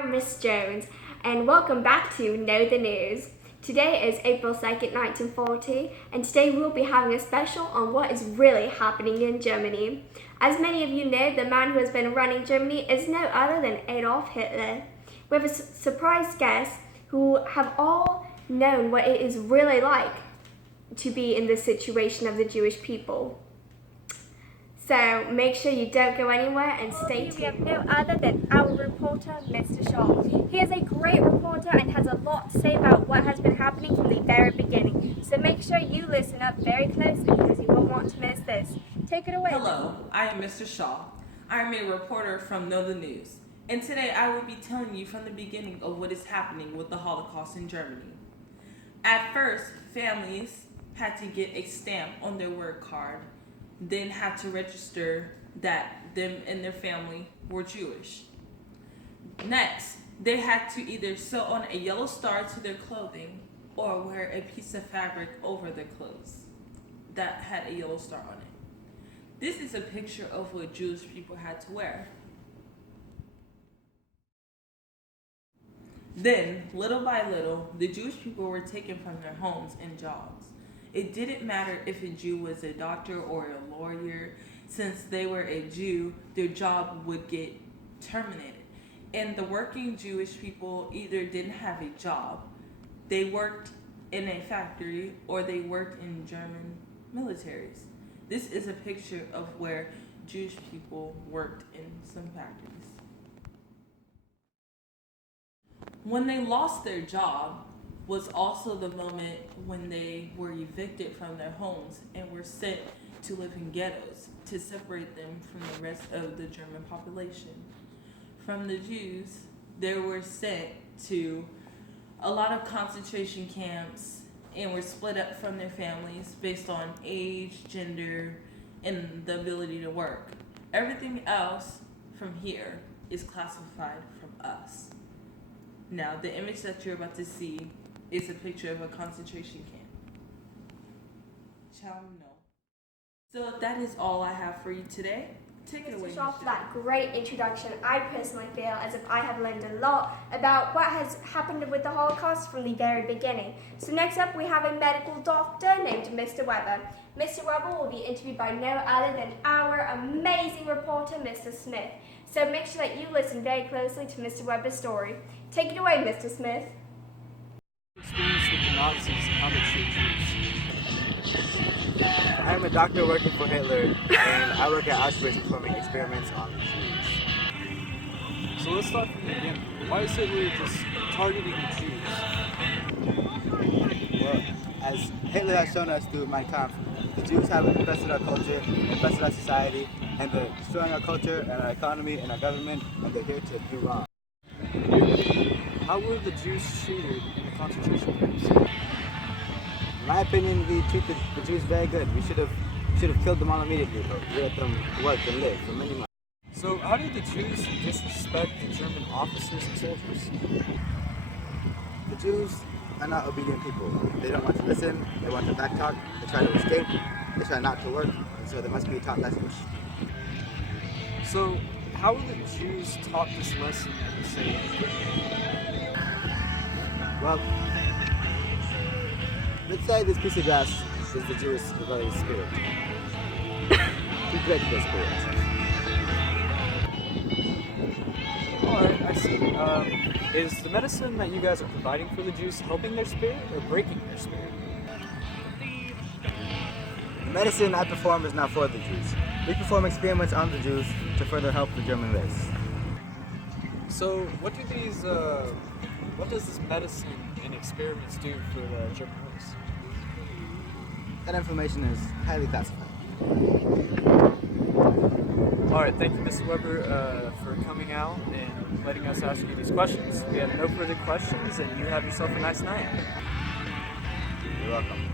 I'm Miss Jones, and welcome back to Know the News. Today is April 2nd, 1940, and today we'll be having a special on what is really happening in Germany. As many of you know, the man who has been running Germany is no other than Adolf Hitler. We have a surprise guest who have all known what it is really like to be in this situation of the Jewish people. So make sure you don't go anywhere and stay tuned. We have no other than our reporter, Mr. Shaw. He is a great reporter and has a lot to say about what has been happening from the very beginning. So make sure you listen up very closely because you won't want to miss this. Take it away. Hello, I am Mr. Shaw. I am a reporter from Know the News. And today I will be telling you from the beginning of what is happening with the Holocaust in Germany. At first, families had to get a stamp on their work card, then had to register that them and their family were Jewish. Next, they had to either sew on a yellow star to their clothing or wear a piece of fabric over their clothes that had a yellow star on it. This is a picture of what Jewish people had to wear. Then, little by little, the Jewish people were taken from their homes and jobs. It didn't matter if a Jew was a doctor or a lawyer. Since they were a Jew, their job would get terminated. And the working Jewish people either didn't have a job, they worked in a factory, or they worked in German militaries. This is a picture of where Jewish people worked in some factories. When they lost their job was also the moment when they were evicted from their homes and were sent to live in ghettos to separate them from the rest of the German population. From the Jews, they were sent to a lot of concentration camps and were split up from their families based on age, gender, and the ability to work. Everything else from here is classified from us. Now, the image that you're about to see is a picture of a concentration camp. Ciao, no. So that is all I have for you today. Take it away, Mr. Shaw, for that great introduction. I personally feel as if I have learned a lot about what has happened with the Holocaust from the very beginning. So next up we have a medical doctor named Mr. Weber. Mr. Weber will be interviewed by no other than our amazing reporter, Mr. Smith. So make sure that you listen very closely to Mr. Weber's story. Take it away, Mr. Smith. Experience with the Nazis and how they treat Jews. I am a doctor working for Hitler, and I work at Auschwitz performing experiments on Jews. So let's start from the beginning. Why is Hitler just targeting the Jews? Well, as Hitler has shown us through Mein Kampf, the Jews have infested our culture, infested our society, and they're destroying our culture and our economy and our government, and they're here to do wrong. How were the Jews treated in the concentration camps? In my opinion, we treat the Jews very good. We should have killed them all immediately, but we let them work and live for many months. So how did the Jews disrespect the German officers and soldiers? The Jews are not obedient people. They don't want to listen, they want to backtalk, they try to escape, they try not to work, and so they must be taught lessons. So how were the Jews taught this lesson at the same time? Well, let's say this piece of grass is the Jewish rebellious spirit. We break their spirit. Alright, I see. Is the medicine that you guys are providing for the Jews helping their spirit or breaking their spirit? The medicine I perform is not for the Jews. We perform experiments on the Jews to further help the German race. So what does this medicine and experiments do for the German race? That information is highly classified. Alright, thank you Mr. Weber for coming out and letting us ask you these questions. We have no further questions and you have yourself a nice night. You're welcome.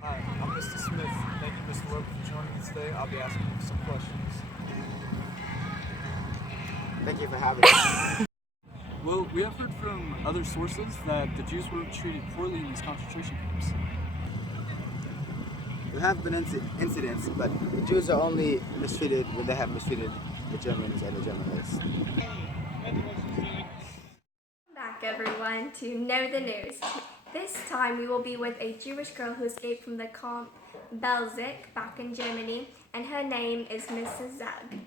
Hi, I'm Mr. Smith. Thank you Mr. Weber for joining me today. I'll be asking you some questions. Thank you for having me. Well, we have heard from other sources that the Jews were treated poorly in these concentration camps. There have been incidents, but the Jews are only mistreated when they have mistreated the Germans and the German race. Back everyone to Know the News. This time we will be with a Jewish girl who escaped from the camp Belzec back in Germany, and her name is Mrs. Zug.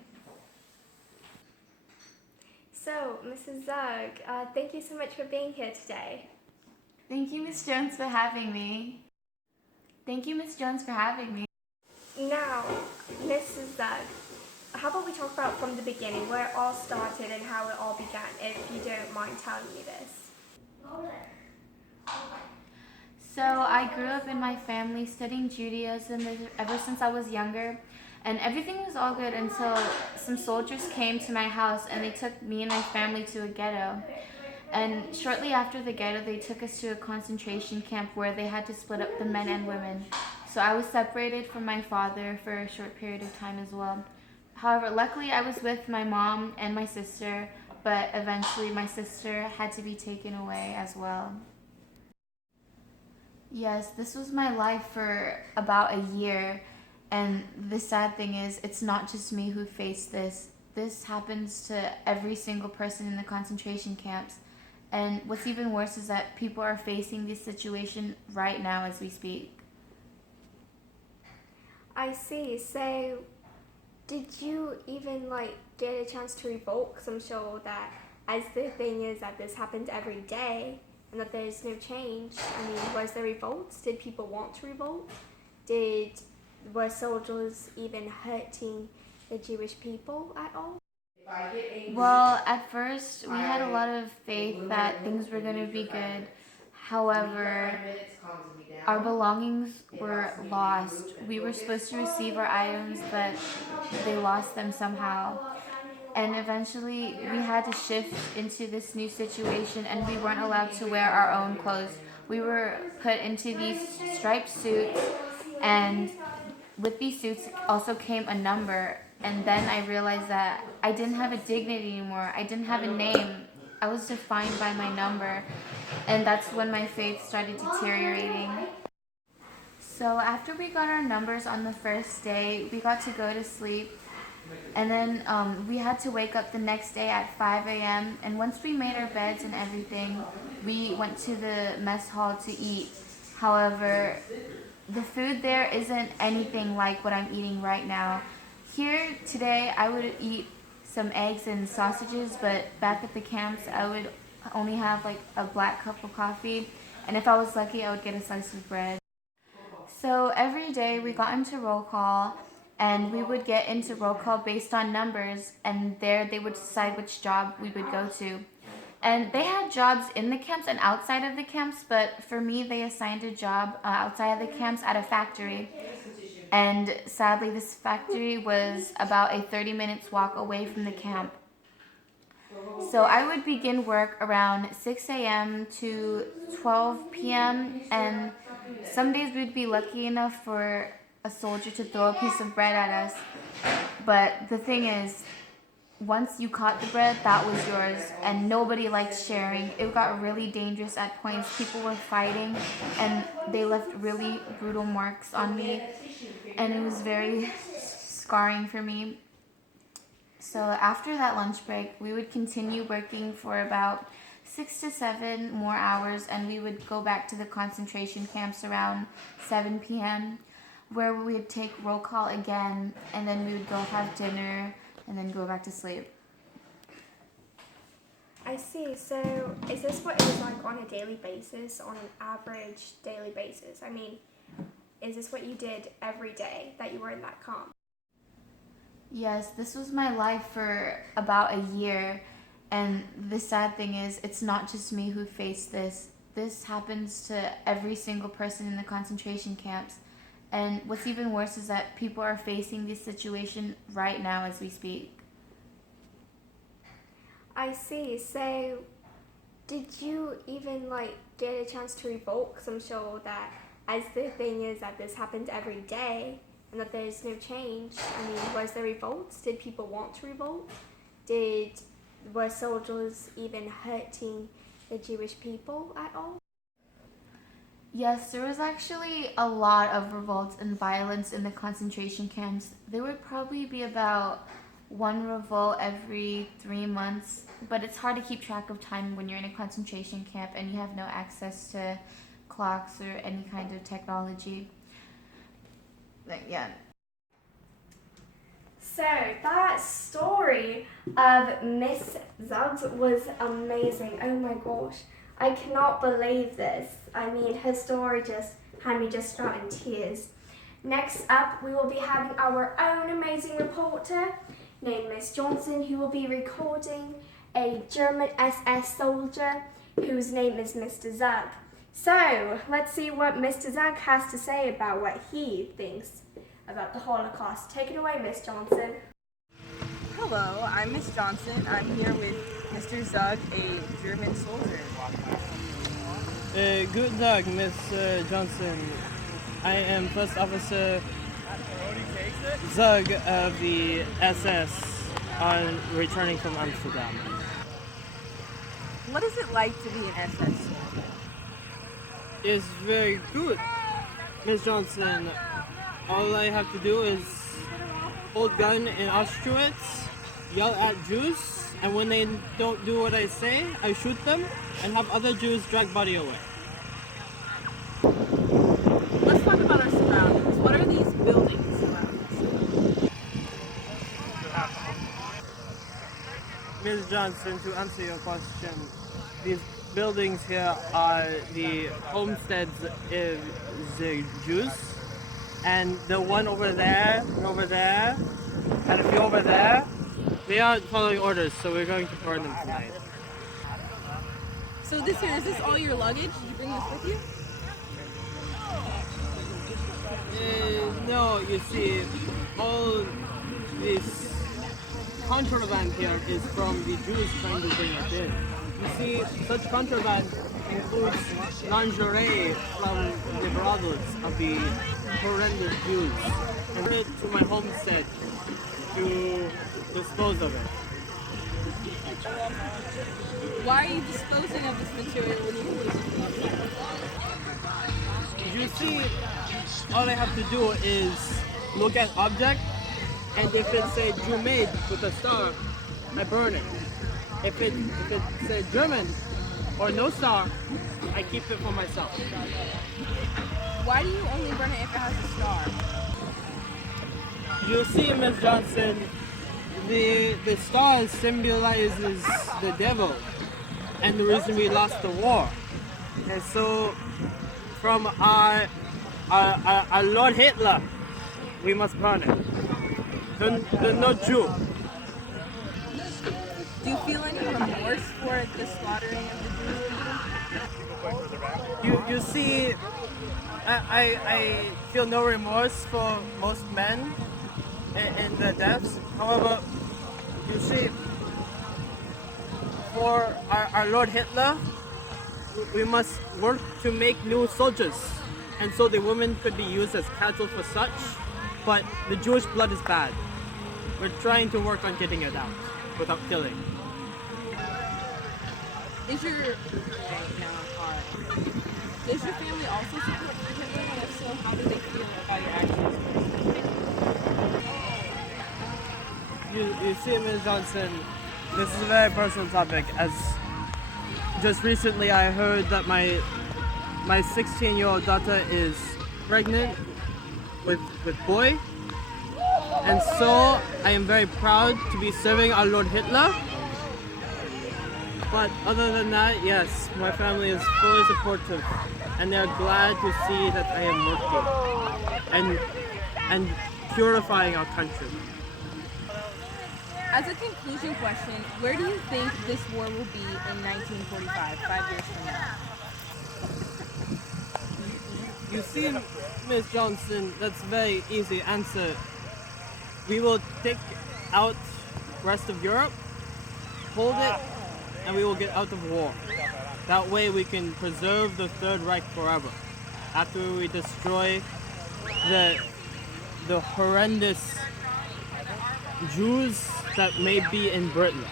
So, Mrs. Zug, thank you so much for being here today. Thank you, Miss Jones, for having me. Now, Mrs. Zug, how about we talk about from the beginning, where it all started and how it all began, if you don't mind telling me this. So I grew up in my family studying Judaism ever since I was younger, and everything was all good until some soldiers came to my house and they took me and my family to a ghetto. And shortly after the ghetto, they took us to a concentration camp where they had to split up the men and women. So I was separated from my father for a short period of time as well. However, luckily I was with my mom and my sister, but eventually my sister had to be taken away as well. Yes, this was my life for about a year, and the sad thing is, it's not just me who faced this. This happens to every single person in the concentration camps. And what's even worse is that people are facing this situation right now as we speak. I see. So, did you even get a chance to revolt? Because I'm sure that, as the thing is that this happens every day and that there's no change. I mean, was there revolts? Did people want to revolt? Were soldiers even hurting the Jewish people at all? Well, at first, we had a lot of faith that things were going to be good. However, our belongings were lost. We were supposed to receive our items, but they lost them somehow. And eventually, we had to shift into this new situation, and we weren't allowed to wear our own clothes. We were put into these striped suits, and with these suits also came a number. And then I realized that I didn't have a dignity anymore. I didn't have a name. I was defined by my number. And that's when my faith started deteriorating. So after we got our numbers on the first day, we got to go to sleep. And then we had to wake up the next day at 5 a.m. And once we made our beds and everything, we went to the mess hall to eat. However, the food there isn't anything like what I'm eating right now. Here today, I would eat some eggs and sausages, but back at the camps, I would only have a black cup of coffee, and if I was lucky, I would get a slice of bread. So every day we got into roll call, and we would get into roll call based on numbers, and there they would decide which job we would go to. And they had jobs in the camps and outside of the camps, but for me, they assigned a job outside of the camps at a factory. And sadly, this factory was about a 30 minutes walk away from the camp. So I would begin work around 6 a.m. to 12 p.m. And some days we'd be lucky enough for a soldier to throw a piece of bread at us. But the thing is, once you caught the bread, that was yours, and nobody liked sharing. It got really dangerous at points. People were fighting, and they left really brutal marks on me, and it was very scarring for me. So after that lunch break, we would continue working for about 6 to 7 more hours, and we would go back to the concentration camps around 7 p.m., where we would take roll call again, and then we would go have dinner, and then go back to sleep. I see. So is this what it was like on a daily basis, on an average daily basis? I mean, is this what you did every day that you were in that camp? Yes, this was my life for about a year, and the sad thing is, it's not just me who faced this. This happens to every single person in the concentration camps. And what's even worse is that people are facing this situation right now as we speak. I see. So, did you even get a chance to revolt? Because I'm sure that, as the thing is that this happens every day and that there's no change. I mean, was there revolts? Did people want to revolt? Were soldiers even hurting the Jewish people at all? Yes, there was actually a lot of revolts and violence in the concentration camps. There would probably be about one revolt every 3 months, but it's hard to keep track of time when you're in a concentration camp and you have no access to clocks or any kind of technology. Like, yeah. So that story of Miss Zuggs was amazing. Oh my gosh. I cannot believe this. I mean, her story just had me just start in tears. Next up, we will be having our own amazing reporter named Miss Johnson, who will be recording a German SS soldier whose name is Mr. Zug. So, let's see what Mr. Zug has to say about what he thinks about the Holocaust. Take it away, Miss Johnson. Hello, I'm Miss Johnson. I'm here with Mr. Zug, a German soldier. Guten Tag, Miss Johnson. I am First Officer Zug of the SS on returning from Amsterdam. What is it like to be an SS soldier? It's very good, Miss Johnson. All I have to do is hold gun in Auschwitz, yell at Jews, and when they don't do what I say, I shoot them and have other Jews drag body away. Let's talk about our surroundings. What are these buildings around us? Ms. Johnson, to answer your question, these buildings here are the homesteads of the Jews, and the one over there, and a few over there, they aren't following orders, so we're going to burn them tonight. So is this all your luggage? Did you bring this with you? No, you see, all this contraband here is from the Jews trying to bring it in. You see, such contraband includes lingerie from the brothels of the horrendous Jews, and bring it to my homestead to dispose of it. Why are you disposing of this material when you You see, all I have to do is look at object, and if it say Jew made with a star, I burn it. If it say German or no star, I keep it for myself. Why do you only burn it if it has a star? You see, Miss Johnson, the star symbolizes the devil and the reason we lost the war. And so, from our Lord Hitler, we must burn it. The no Jew. Do you feel any remorse for the slaughtering of the Jewish people? You see, I feel no remorse for most men in their deaths. However, you see, for our Lord Hitler, we must work to make new soldiers, and so the women could be used as cattle for such. But the Jewish blood is bad. We're trying to work on getting it out without killing. Does your family also support Hitler? And if so, how do they feel about your actions? You see, Ms. Johnson, this is a very personal topic. As just recently, I heard that my 16-year-old daughter is pregnant with boy, and so I am very proud to be serving our Lord Hitler. But other than that, yes, my family is fully supportive, and they're glad to see that I am working and purifying our country. As a conclusion question, where do you think this war will be in 1945, 5 years from now? You see, Ms. Johnson, that's a very easy answer. We will take out rest of Europe, hold it, and we will get out of war. That way we can preserve the Third Reich forever. After we destroy the horrendous Jews that may be in Britain.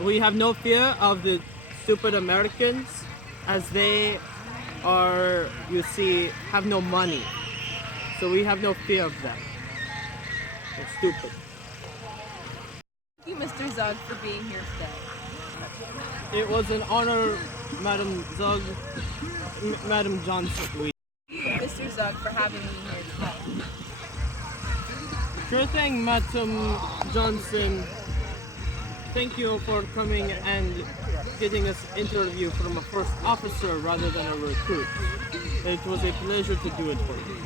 We have no fear of the stupid Americans, as they are, you see, have no money. So we have no fear of them. They're stupid. Thank you, Mr. Zug, for being here today. It was an honor, Madam Zug, Madam Johnson. Thank you, Mr. Zug, for having me here today. Sure thing, Madam Johnson. Thank you for coming and getting us interview from a first officer rather than a recruit. It was a pleasure to do it for you.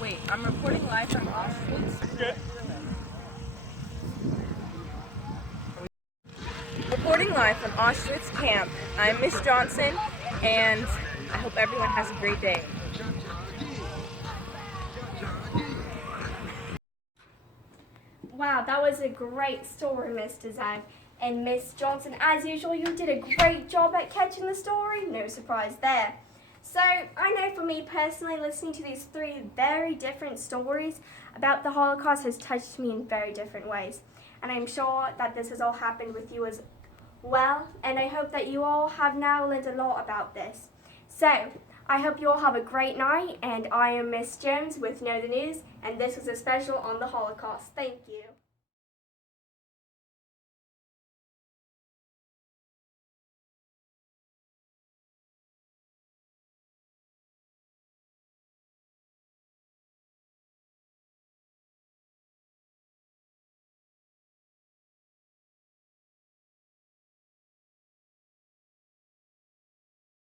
Wait, I'm reporting live from Auschwitz. Reporting live from Auschwitz camp. I'm Miss Johnson, and I hope everyone has a great day. Wow, that was a great story, Mr. Zag. And Miss Johnson, as usual, you did a great job at catching the story. No surprise there. So, I know for me personally, listening to these three very different stories about the Holocaust has touched me in very different ways. And I'm sure that this has all happened with you as well. And I hope that you all have now learned a lot about this. So, I hope you all have a great night. And I am Miss Jones with Know the News. And this was a special on the Holocaust. Thank you.